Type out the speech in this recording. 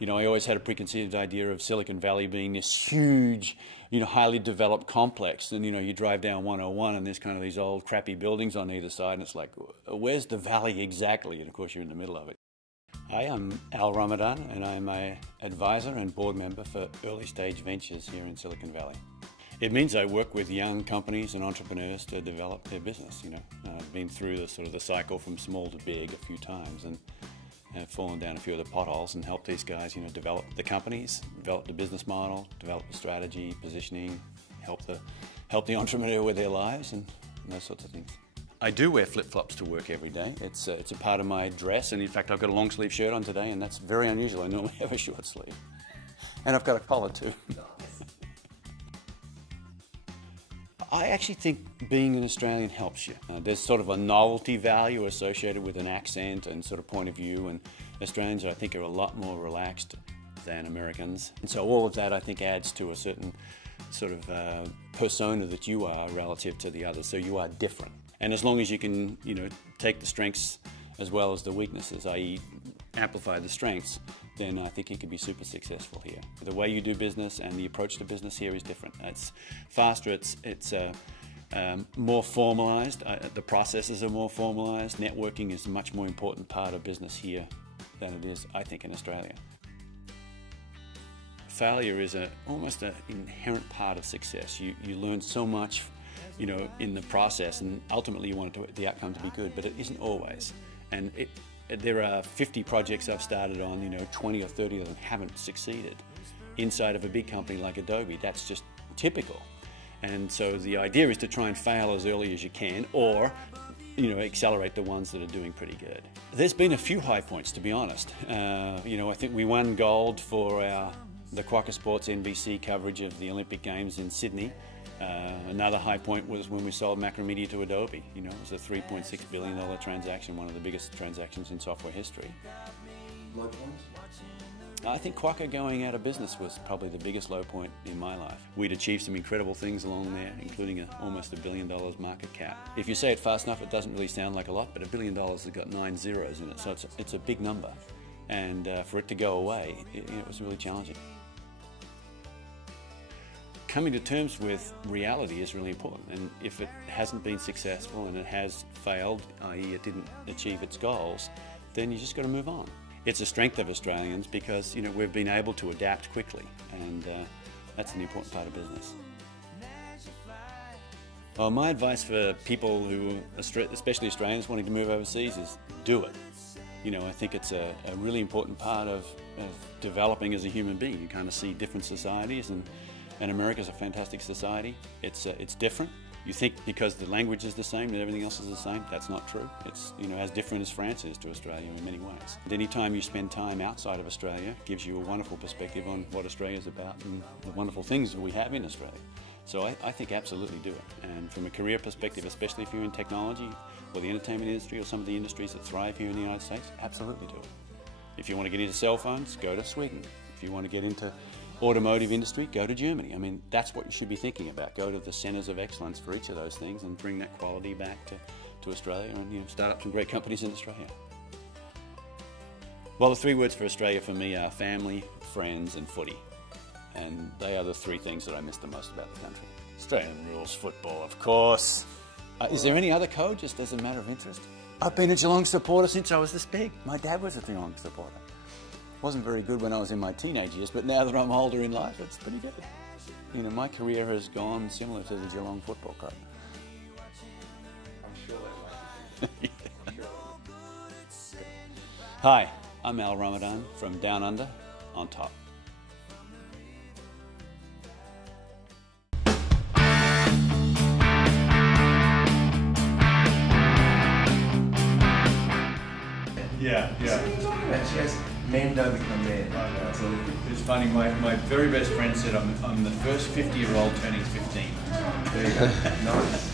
You know, I always had a preconceived idea of Silicon Valley being this huge, you know, highly developed complex. And, you know, you drive down 101 and there's kind of these old crappy buildings on either side. And it's like, where's the valley exactly? And of course, you're in the middle of it. Hi, I'm Al Ramadan, and I'm an advisor and board member for Early Stage Ventures here in Silicon Valley. It means I work with young companies and entrepreneurs to develop their business. You know, I've been through the sort of the cycle from small to big a few times, and have fallen down a few of the potholes and helped these guys, you know, develop the companies, develop the business model, develop the strategy, positioning, help the entrepreneur with their lives and those sorts of things. I do wear flip-flops to work every day. It's a part of my dress, and in fact I've got a long sleeve shirt on today, and that's very unusual. I normally have a short sleeve. And I've got a collar too. I actually think being an Australian helps you. There's sort of a novelty value associated with an accent and sort of point of view, and Australians, I think, are a lot more relaxed than Americans. And so all of that, I think, adds to a certain sort of persona that you are relative to the others, so you are different. And as long as you can, you know, take the strengths as well as the weaknesses, i.e. amplify the strengths, then I think you can be super successful here. The way you do business and the approach to business here is different. It's faster, it's more formalized, the processes are more formalized. Networking is a much more important part of business here than it is, I think, in Australia. Failure is almost an inherent part of success. You learn so much, you know, in the process, and ultimately you want the outcome to be good, but it isn't always. And there are 50 projects I've started on, you know, 20 or 30 of them haven't succeeded. Inside of a big company like Adobe, that's just typical. And so the idea is to try and fail as early as you can, or, you know, accelerate the ones that are doing pretty good. There's been a few high points, to be honest. You know, I think we won gold for the Quokka Sports NBC coverage of the Olympic Games in Sydney. Another high point was when we sold Macromedia to Adobe. You know, it was a $3.6 billion transaction, one of the biggest transactions in software history. Low points? I think Quokka going out of business was probably the biggest low point in my life. We'd achieved some incredible things along there, including almost $1 billion market cap. If you say it fast enough, it doesn't really sound like a lot, but $1 billion has got 9 zeros in it, so it's a big number. And for it to go away, it was really challenging. Coming to terms with reality is really important, and if it hasn't been successful and it has failed, i.e. it didn't achieve its goals, then you just got to move on. It's a strength of Australians because, you know, we've been able to adapt quickly, and that's an important part of business. Well, my advice for people who, especially Australians wanting to move overseas, is do it. You know, I think it's a really important part of developing as a human being. You kind of see different societies, and America's a fantastic society. It's different. You think because the language is the same that everything else is the same. That's not true. It's, you know, as different as France is to Australia in many ways. And any time you spend time outside of Australia gives you a wonderful perspective on what Australia's about and the wonderful things that we have in Australia. So I think absolutely do it. And from a career perspective, especially if you're in technology or the entertainment industry or some of the industries that thrive here in the United States, absolutely do it. If you want to get into cell phones, go to Sweden. If you want to get into automotive industry, go to Germany. I mean, that's what you should be thinking about. Go to the centres of excellence for each of those things and bring that quality back to Australia, and, you know, start up some great companies in Australia. Well, the 3 words for Australia for me are family, friends and footy. And they are the 3 things that I miss the most about the country. Australian rules football, of course. Is there any other code, just as a matter of interest? I've been a Geelong supporter since I was this big. My dad was a Geelong supporter. Wasn't very good when I was in my teenage years, but now that I'm older in life, it's pretty good. You know, my career has gone similar to the Geelong Football Club. I'm sure they like it. Hi, I'm Al Ramadan from Down Under, on top. Yeah. She has men don't become men. It's funny, my very best friend said I'm the first 50-year-old turning 15. There you go. Nice.